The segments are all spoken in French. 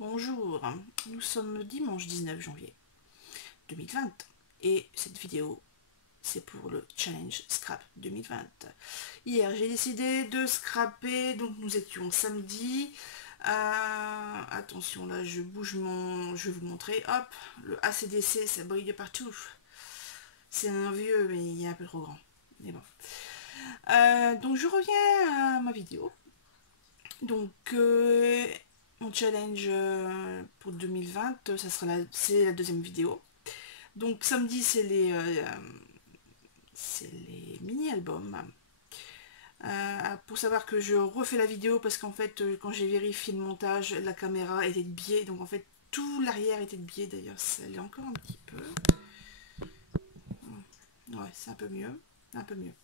Bonjour, nous sommes dimanche 19 janvier 2020 et cette vidéo c'est pour le challenge scrap 2020. Hier j'ai décidé de scraper, donc nous étions samedi. Attention là je bouge je vais vous montrer, hop, le ACDC ça brille de partout. C'est un vieux mais il est un peu trop grand. Mais bon. Donc je reviens à ma vidéo. Donc mon challenge pour 2020, c'est la deuxième vidéo. Donc samedi c'est les mini-albums. Pour savoir que je refais la vidéo parce qu'en fait quand j'ai vérifié le montage, la caméra était de biais, donc en fait tout l'arrière était de biais. D'ailleurs ça l'est encore un petit peu. Ouais, c'est un peu mieux. Un peu mieux.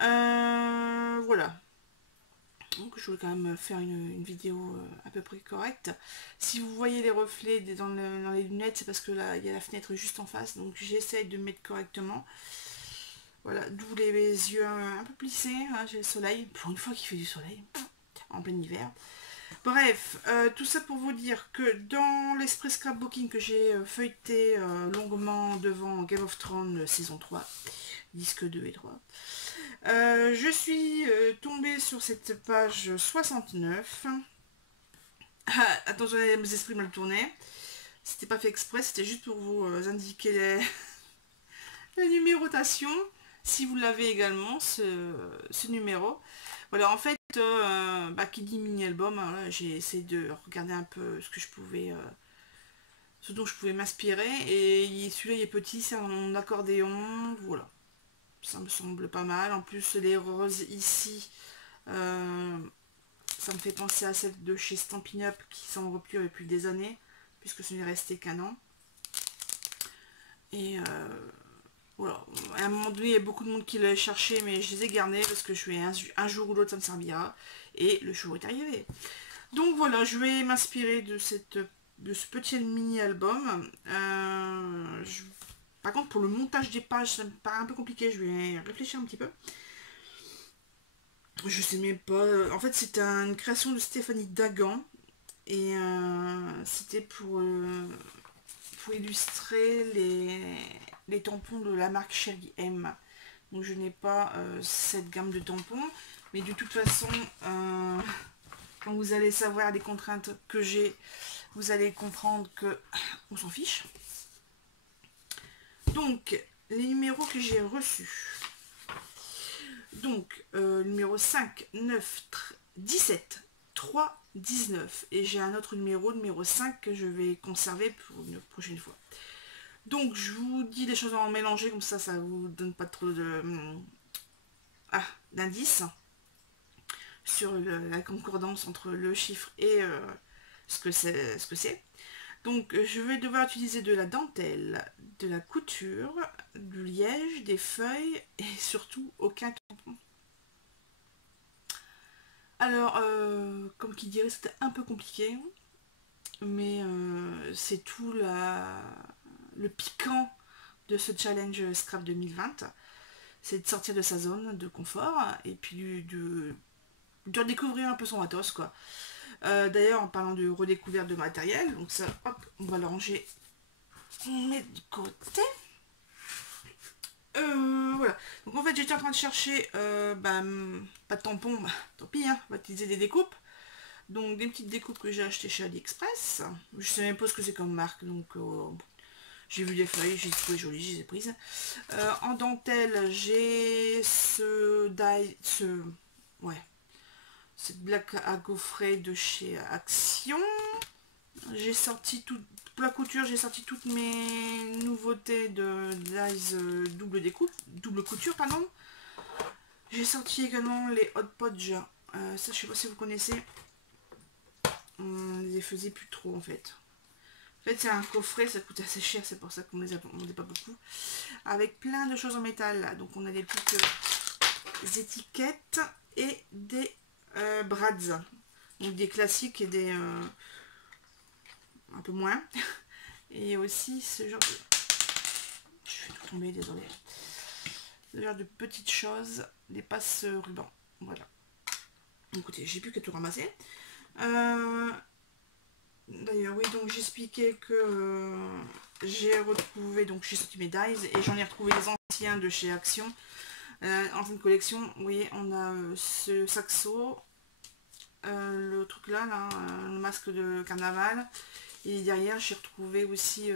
Voilà. Donc je voulais quand même faire une vidéo à peu près correcte. Si vous voyez les reflets dans les lunettes, c'est parce que là il y a la fenêtre juste en face, donc j'essaie de mettre correctement. Voilà, d'où les yeux un peu plissés, hein, j'ai le soleil, pour une fois qu'il fait du soleil, en plein hiver. Bref, tout ça pour vous dire que dans l'esprit scrapbooking que j'ai feuilleté longuement devant Game of Thrones saison 3, disque 2 et 3, je suis tombée sur cette page 69. Attention, mes esprits mal tournés. C'était pas fait exprès, c'était juste pour vous indiquer la numérotation. Si vous l'avez également, ce numéro. Voilà, en fait, qui dit mini-album, hein, j'ai essayé de regarder un peu ce que je pouvais, ce dont je pouvais m'inspirer. Et celui-là, il est petit, c'est un accordéon, voilà. Ça me semble pas mal. En plus, les roses ici, ça me fait penser à celle de chez Stampin' Up qui sont repris depuis des années, puisque ce n'est resté qu'un an. Et voilà, à un moment donné, il y a beaucoup de monde qui l'a cherché, mais je les ai gardés parce que je vais un jour ou l'autre, ça me servira. Et le jour est arrivé. Donc voilà, je vais m'inspirer de ce petit mini-album. Par contre, pour le montage des pages, ça me paraît un peu compliqué. Je vais réfléchir un petit peu. Je sais même pas. En fait, c'est une création de Stéphanie Dagan. Et c'était pour illustrer les tampons de la marque Chérie M. Donc je n'ai pas cette gamme de tampons. Mais de toute façon, quand vous allez savoir les contraintes que j'ai, vous allez comprendre que on s'en fiche. Donc, les numéros que j'ai reçus. Donc, numéro 5, 9, 17, 3, 19. Et j'ai un autre numéro 5, que je vais conserver pour une prochaine fois. Donc, je vous dis des choses en mélanger, comme ça, ça vous donne pas trop d'indices sur la concordance entre le chiffre et ce que c'est. Donc je vais devoir utiliser de la dentelle, de la couture, du liège, des feuilles et surtout aucun tampon. Alors, comme qui dirait, c'était un peu compliqué, mais c'est tout le piquant de ce challenge Scrap 2020. C'est de sortir de sa zone de confort et puis de redécouvrir un peu son matos, quoi. D'ailleurs, en parlant de redécouverte de matériel, donc ça, hop, on va le ranger, on met de côté. Voilà. Donc en fait, j'étais en train de chercher, pas de tampon, tant pis, hein, on va utiliser des découpes. Donc des petites découpes que j'ai achetées chez AliExpress. Je sais même pas ce que c'est comme marque, donc j'ai vu des feuilles, j'ai trouvé jolies, je les ai prises. En dentelle, j'ai cette blague à gaufrer de chez Action. J'ai sorti pour la couture, j'ai sorti toutes mes nouveautés de Dies double couture, pardon. J'ai sorti également les Hot Podge. Ça, je sais pas si vous connaissez. On les faisait plus trop en fait. En fait, c'est un coffret, ça coûte assez cher, c'est pour ça qu'on ne les a vendait pas beaucoup. Avec plein de choses en métal. Donc, on a des petites étiquettes et des brads. Donc, des classiques et des un peu moins. Et aussi ce genre de... Je vais tout tomber, désolé. Ce genre de petites choses, des passes rubans. Voilà. Écoutez, j'ai plus qu'à tout ramasser. expliquer que j'ai retrouvé, donc j'ai sorti mes dies et j'en ai retrouvé des anciens de chez Action. En fin de collection, vous voyez, on a ce saxo, le truc là, le masque de carnaval. Et derrière, j'ai retrouvé aussi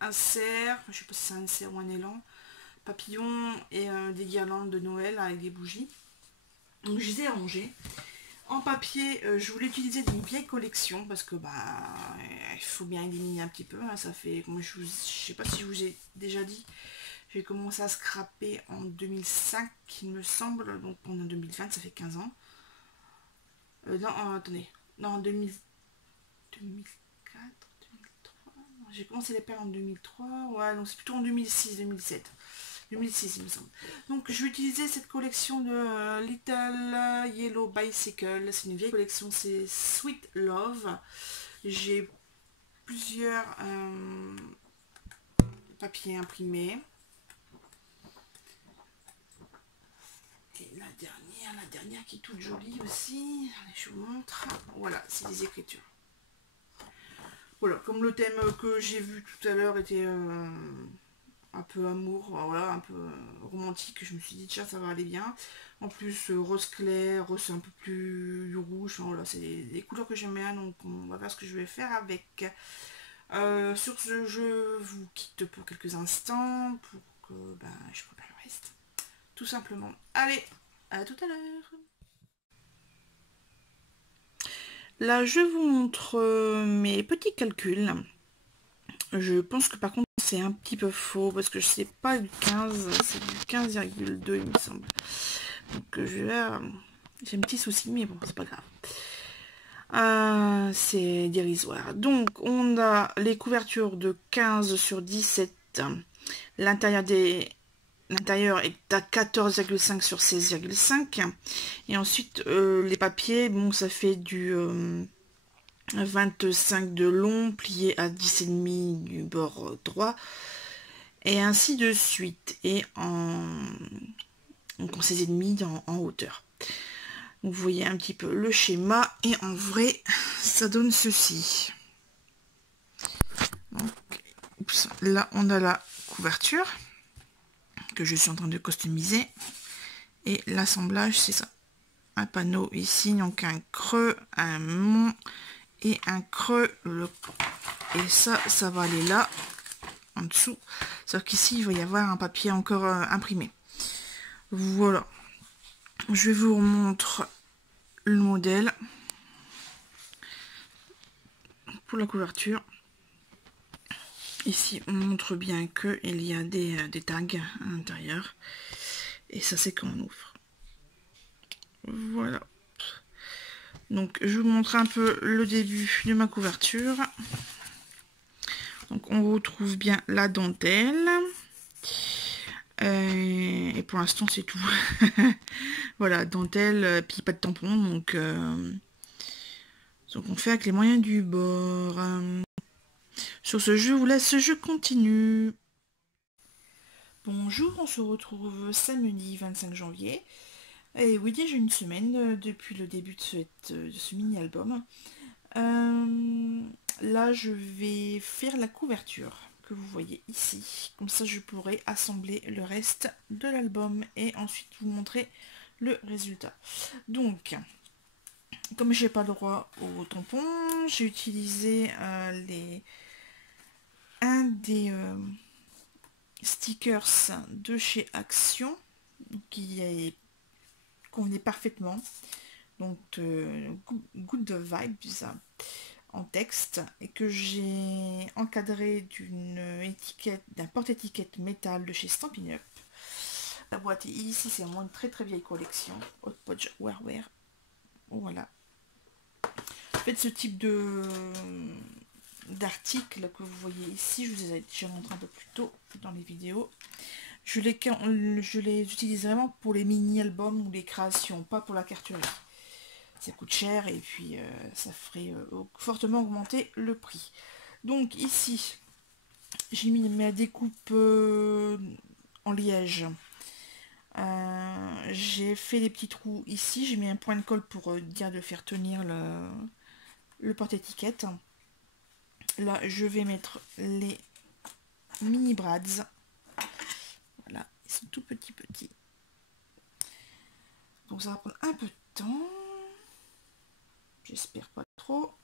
un cerf, je sais pas si c'est un cerf ou un élan, papillon et des guirlandes de Noël avec des bougies. Donc je les ai arrangés. En papier, je voulais utiliser d'une vieille collection parce que bah il faut bien éliminer un petit peu. Hein, ça fait, comme je sais pas si je vous ai déjà dit, j'ai commencé à scraper en 2005, il me semble. Donc on est en 2020, ça fait 15 ans. Non, attendez, non, en 2004, 2003. J'ai commencé les perles en 2003. Ouais, donc c'est plutôt en 2006, 2007. 2006 il me semble. Donc je vais utiliser cette collection de Little Yellow Bicycle. C'est une vieille collection, c'est Sweet Love. J'ai plusieurs papiers imprimés. Et la dernière qui est toute jolie aussi. Allez, je vous montre. Voilà, c'est des écritures. Voilà, comme le thème que j'ai vu tout à l'heure était un peu amour, voilà, un peu romantique, je me suis dit tiens ça va aller bien. En plus rose clair, rose un peu plus rouge, enfin, voilà, c'est des couleurs que j'aime bien, donc on va voir ce que je vais faire avec. Sur ce, je vous quitte pour quelques instants pour que je prépare le reste. Tout simplement. Allez, à tout à l'heure. Là, je vous montre mes petits calculs. Je pense que par contre c'est un petit peu faux parce que je sais pas du 15, c'est du 15,2 il me semble. Donc j'ai un petit souci mais bon c'est pas grave. C'est dérisoire. Donc on a les couvertures de 15 sur 17. L'intérieur est à 14,5 sur 16,5. Et ensuite les papiers, bon ça fait du 25 de long, plié à 10,5 du bord droit, et ainsi de suite, et en 16,5 en hauteur. Vous voyez un petit peu le schéma, et en vrai, ça donne ceci. Donc, là, on a la couverture, que je suis en train de customiser, et l'assemblage, c'est ça. Un panneau ici, donc un creux, un mont, et un creux, et ça va aller là, en dessous, sauf qu'ici il va y avoir un papier encore imprimé. Voilà, je vous remontre le modèle pour la couverture. Ici on montre bien que il y a des tags à l'intérieur, et ça c'est quand on ouvre. Voilà, donc je vous montre un peu le début de ma couverture. Donc on retrouve bien la dentelle. Et pour l'instant c'est tout. Voilà, dentelle, puis pas de tampon, donc on fait avec les moyens du bord. Sur ce, je vous laisse, je continue. Bonjour, on se retrouve samedi 25 janvier. Et oui, déjà une semaine depuis le début de ce mini-album. Là, je vais faire la couverture que vous voyez ici. Comme ça, je pourrai assembler le reste de l'album et ensuite vous montrer le résultat. Donc, comme j'ai pas le droit au tampon, j'ai utilisé un des stickers de chez Action qui convenait parfaitement. Donc, Good Vibes en texte, et que j'ai encadré d'une étiquette, d'un porte-étiquette métal de chez Stampin' Up. La boîte est ici, c'est vraiment une très très vieille collection. Hot Podge Wearwear. Voilà. Faites ce type d'articles que vous voyez ici, je vous ai déjà montré un peu plus tôt dans les vidéos. Je les utilise vraiment pour les mini-albums ou les créations, pas pour la cartoucherie. Ça coûte cher et puis ça ferait fortement augmenter le prix. Donc ici, j'ai mis ma découpe en liège. J'ai fait des petits trous ici, j'ai mis un point de colle pour dire de faire tenir le porte-étiquette. là je vais mettre les mini brads. Voilà, ils sont tout petits. Donc ça va prendre un peu de temps. J'espère pas trop.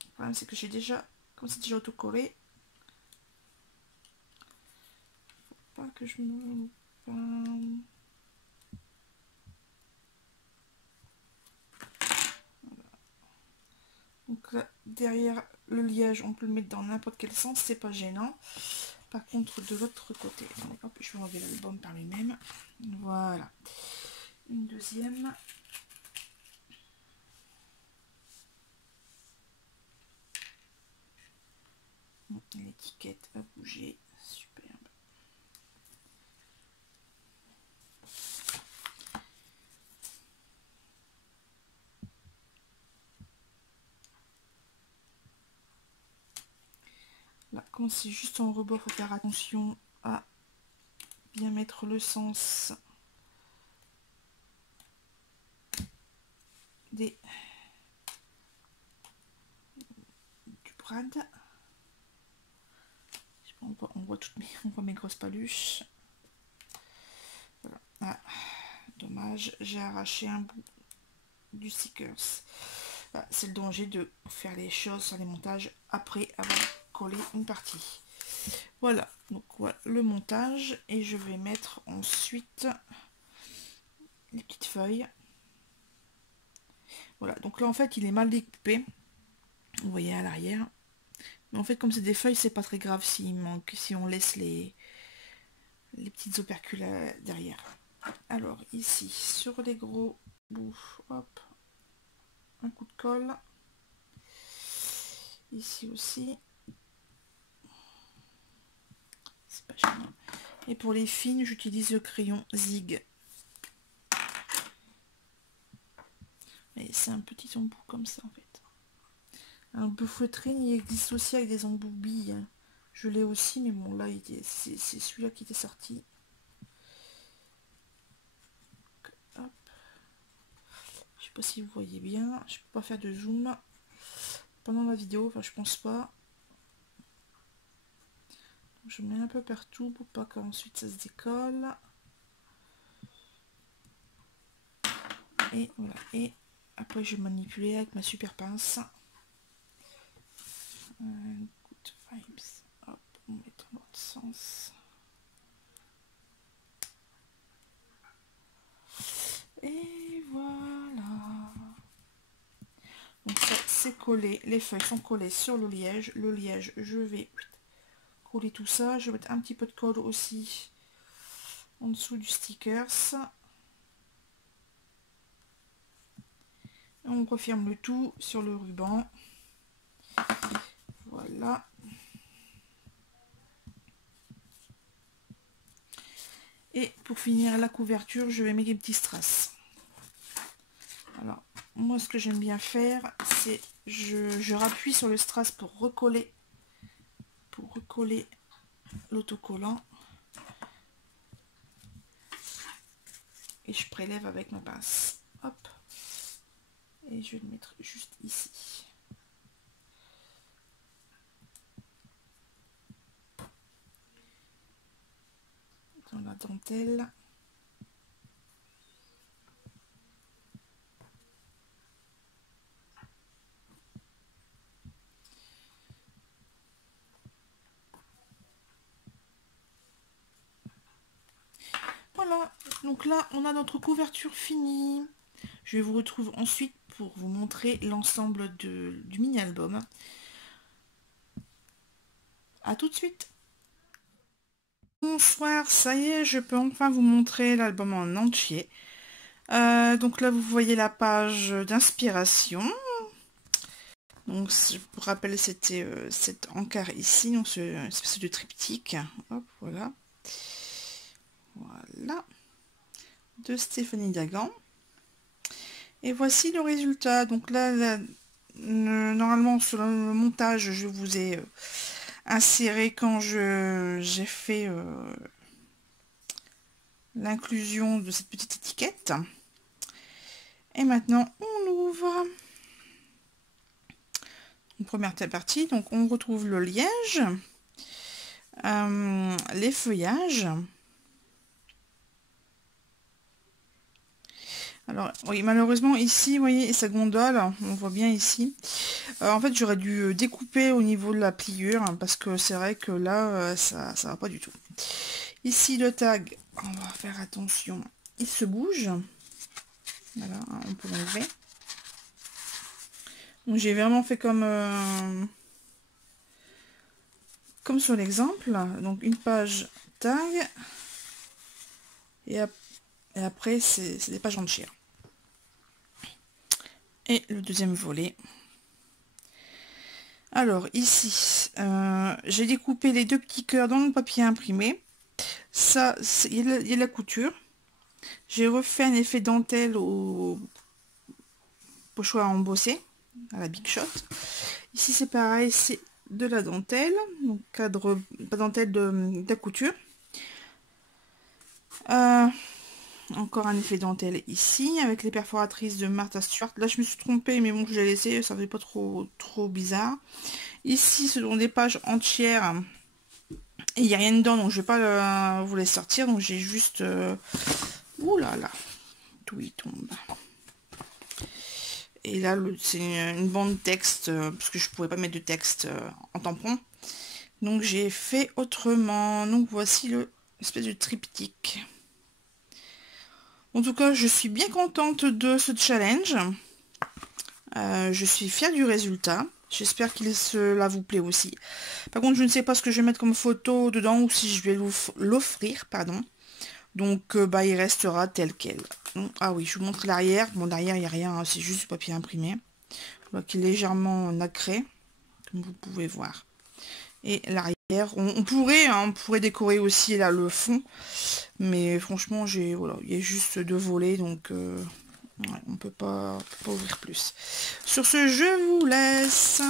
Le problème c'est que j'ai déjà, comme c'est déjà autocollé, faut pas que je me... Donc là, derrière le liège, on peut le mettre dans n'importe quel sens, c'est pas gênant. Par contre, de l'autre côté, hop, je vais enlever l'album par lui-même. Voilà. Une deuxième. L'étiquette a bougé. Superbe. Là, comme c'est juste en rebord, il faut faire attention à bien mettre le sens du brad. On voit mes grosses paluches. Voilà. Ah, dommage, j'ai arraché un bout du stickers. Voilà, c'est le danger de faire les choses sur les montages après avoir collé une partie. Voilà, donc voilà le montage, et je vais mettre ensuite les petites feuilles. Voilà, donc là en fait il est mal découpé, vous voyez à l'arrière, mais en fait comme c'est des feuilles, c'est pas très grave s'il manque, si on laisse les petites opercules derrière. Alors ici sur les gros bouts, hop, un coup de colle, ici aussi, c'est pas gênant. Et pour les fines, j'utilise le crayon Zig. Et c'est un petit embout comme ça en fait. Un peu feutré, il existe aussi avec des embouts billes. Je l'ai aussi, mais bon là c'est celui-là qui était sorti. Hop. Je sais pas si vous voyez bien. Je peux pas faire de zoom pendant la vidéo, enfin je pense pas. Donc, je mets un peu partout pour pas qu'ensuite ça se décolle. Et voilà. Et après je vais manipuler avec ma super pince. Good vibes. Hop, on met dans l'autre sens. Et voilà. Donc ça c'est collé, les feuilles sont collées sur le liège. Le liège, je vais coller tout ça. Je vais mettre un petit peu de colle aussi en dessous du stickers. Et on referme le tout sur le ruban. Voilà. Et pour finir la couverture, je vais mettre des petits strass. Alors, moi ce que j'aime bien faire, c'est je rappuie sur le strass pour recoller l'autocollant. Et je prélève avec ma pince. Hop. Et je vais le mettre juste ici. Dans la dentelle. Voilà, donc là on a notre couverture finie. Je vous retrouve ensuite pour vous montrer l'ensemble du mini-album. A tout de suite. Bonsoir, ça y est, je peux enfin vous montrer l'album en entier. Donc là vous voyez la page d'inspiration. Donc je vous rappelle, c'était cet encart ici, donc ce espèce de triptyque. Hop, voilà. Voilà. De Stéphanie Dagan. Et voici le résultat. Donc là, normalement sur le montage, je vous ai inséré quand j'ai fait l'inclusion de cette petite étiquette. Et maintenant on ouvre. une première partie. Donc on retrouve le liège, les feuillages. Alors oui, malheureusement ici, vous voyez, sa gondole, on voit bien ici. En fait, j'aurais dû découper au niveau de la pliure, hein, parce que c'est vrai que là, ça va pas du tout. Ici, le tag, on va faire attention, il se bouge. Voilà, on peut l'enlever. Donc j'ai vraiment fait comme sur l'exemple. Donc une page tag, et après c'est des pages entières. Et le deuxième volet. Alors ici, j'ai découpé les deux petits cœurs dans le papier imprimé. Ça, il y a la couture. J'ai refait un effet dentelle au pochoir embossé, à la Big Shot. Ici c'est pareil, c'est de la dentelle, donc cadre, pas dentelle, de la couture. Encore un effet dentelle ici, avec les perforatrices de Martha Stewart. Là je me suis trompée, mais bon, je l'ai laissé, ça fait pas trop bizarre. Ici ce sont des pages entières, et il n'y a rien dedans, donc je vais pas vous les sortir, donc j'ai juste... ouh là là, tout y tombe. Et là, c'est une bande texte, parce que je pouvais pas mettre de texte en tampon. Donc j'ai fait autrement. Donc voici l'espèce de triptyque. En tout cas, je suis bien contente de ce challenge. Je suis fière du résultat. J'espère qu'il cela vous plaît aussi. Par contre, je ne sais pas ce que je vais mettre comme photo dedans ou si je vais l'offrir, pardon. Donc, il restera tel quel. Ah oui, je vous montre l'arrière. Bon, derrière, il n'y a rien, hein, c'est juste du papier imprimé. Qui est légèrement nacré, comme vous pouvez voir. Et l'arrière, on pourrait décorer aussi là le fond. Mais franchement, voilà, il y a juste deux volets, donc ouais, on peut pas ouvrir plus. Sur ce, je vous laisse.